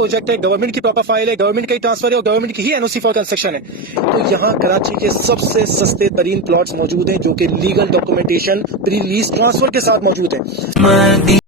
Project है, government की proper file है, गवर्नमेंट का ही ट्रांसफर है और गवर्नमेंट की ही एनओसी फॉर कंस्ट्रक्शन है। तो यहाँ कराची के सबसे सस्ते तरीन प्लॉट्स मौजूद हैं जो कि legal documentation pre lease transfer के साथ मौजूद है।